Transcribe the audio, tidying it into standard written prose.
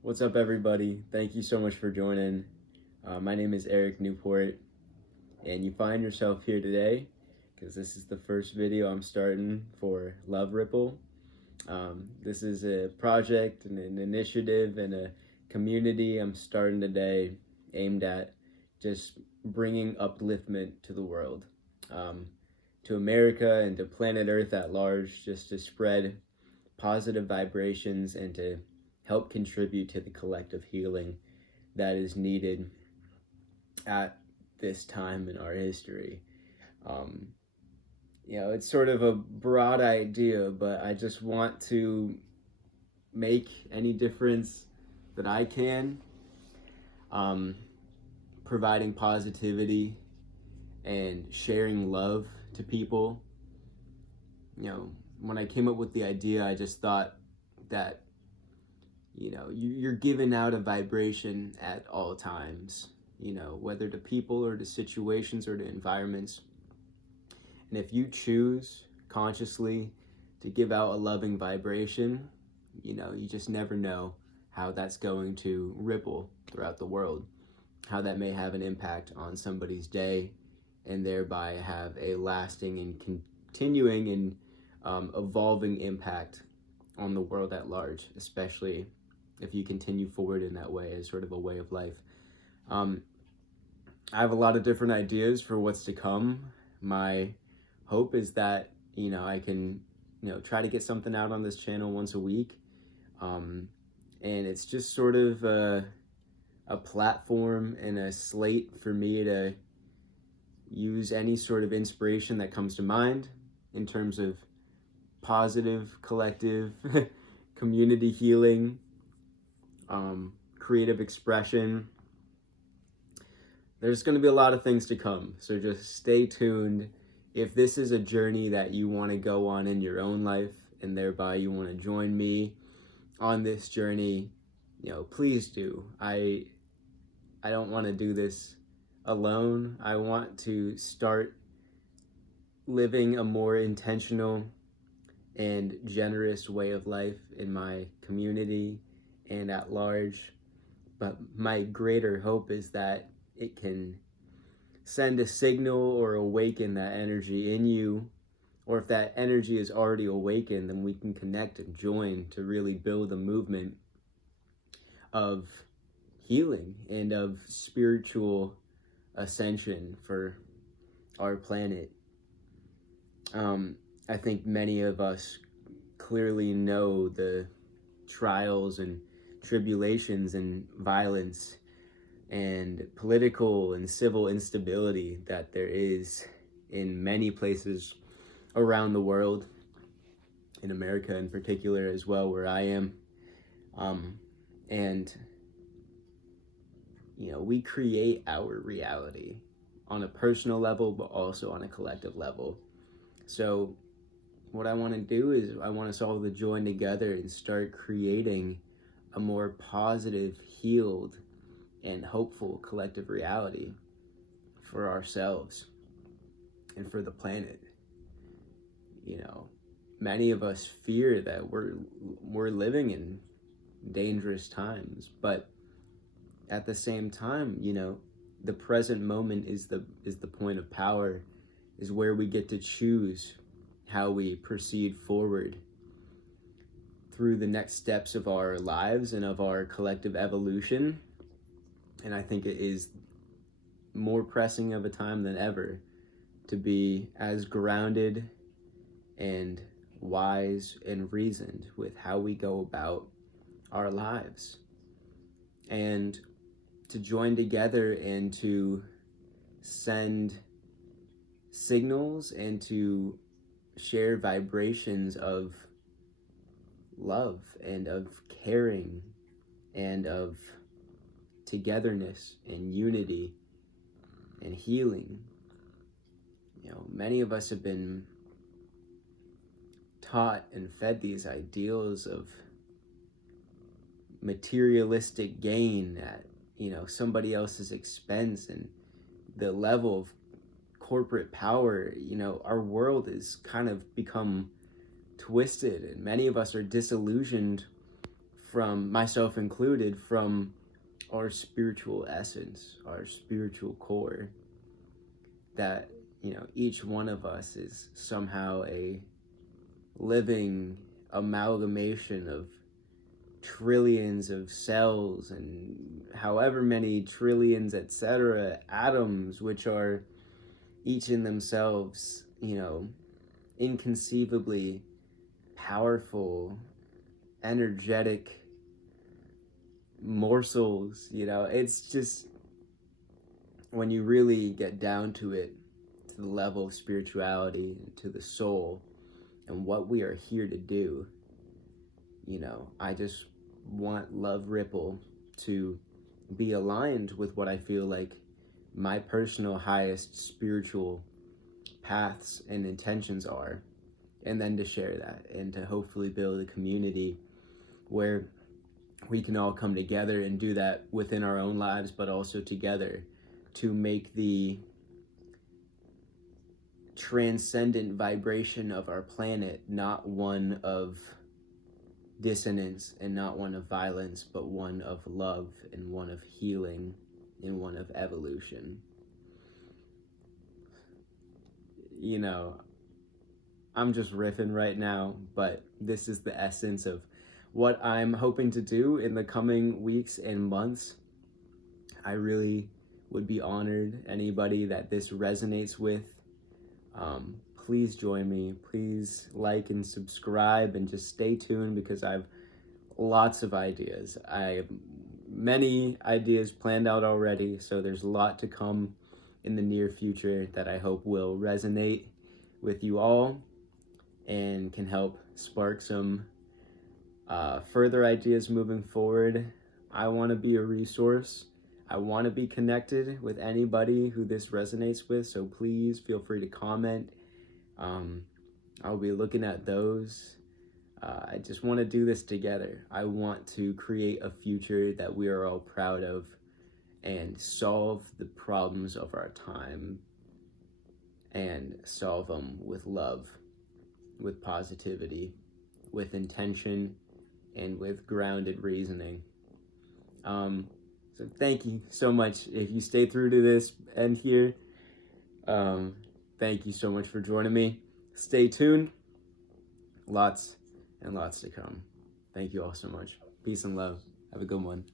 What's up, everybody? Thank you so much for joining. My name is Eric Newport, and you find yourself here today because this is the first video I'm starting for Love Ripple. This is a project and an initiative and a community I'm starting today aimed at just bringing upliftment to the world, to America and to planet Earth at large, just to spread positive vibrations and to help contribute to the collective healing that is needed at this time in our history. Um, it's sort of a broad idea, but I just want to make any difference that I can, um, providing positivity and sharing love to people. When I came up with the idea, I just thought that you're giving out a vibration at all times, whether to people or to situations or to environments. And if you choose consciously to give out a loving vibration, you just never know how that's going to ripple throughout the world, how that may have an impact on somebody's day and thereby have a lasting and continuing and evolving impact on the world at large, especially if you continue forward in that way as sort of a way of life. I have a lot of different ideas for what's to come. My hope is that, I can, try to get something out on this channel once a week. And it's just sort of a platform and a slate for me to use any sort of inspiration that comes to mind in terms of positive, collective, community healing, creative expression. There's going to be a lot of things to come, so just stay tuned. If this is a journey that you want to go on in your own life and thereby you want to join me on this journey, please do. I don't want to do this alone. I want to start living a more intentional and generous way of life in my community and at large. But my greater hope is that it can send a signal or awaken that energy in you. Or if that energy is already awakened, then we can connect and join to really build a movement of healing and of spiritual ascension for our planet. I think many of us clearly know the trials and tribulations and violence and political and civil instability that there is in many places around the world, in America in particular as well, where I am. And we create our reality on a personal level, but also on a collective level. So what I want to do is I want us all to join together and start creating a more positive, healed, and hopeful collective reality for ourselves and for the planet. Many of us fear that we're living in dangerous times, but at the same time, the present moment is the point of power, is where we get to choose how we proceed forward through the next steps of our lives and of our collective evolution. And I think it is more pressing of a time than ever to be as grounded and wise and reasoned with how we go about our lives, and to join together and to send signals and to share vibrations of love and of caring and of togetherness and unity and healing. Many of us have been taught and fed these ideals of materialistic gain at somebody else's expense, and the level of corporate power. Our world has kind of become twisted, and many of us are disillusioned from myself included, from our spiritual essence, our spiritual core, that, you know, each one of us is somehow a living amalgamation of trillions of cells and however many trillions, etc., atoms, which are each in themselves, you know, inconceivably powerful, energetic morsels. You know, it's just, when you really get down to it, to the level of spirituality, to the soul, and what we are here to do, you know, I just want Love Ripple to be aligned with what I feel like my personal highest spiritual paths and intentions are, and then to share that and to hopefully build a community where we can all come together and do that within our own lives, but also together to make the transcendent vibration of our planet not one of dissonance and not one of violence, but one of love and one of healing and one of evolution. You know, I'm just riffing right now, but this is the essence of what I'm hoping to do in the coming weeks and months. I really would be honored, anybody that this resonates with. Please join me. Please like and subscribe and just stay tuned, because I have lots of ideas. I have many ideas planned out already, so there's a lot to come in the near future that I hope will resonate with you all and can help spark some further ideas moving forward. I want to be a resource. I want to be connected with anybody who this resonates with, so please feel free to comment. I'll be looking at those. I just want to do this together. I want to create a future that we are all proud of and solve the problems of our time and solve them with love, with positivity, with intention, and with grounded reasoning. So thank you so much. If you stay through to this end here, thank you so much for joining me. Stay tuned. Lots and lots to come. Thank you all so much. Peace and love. Have a good one.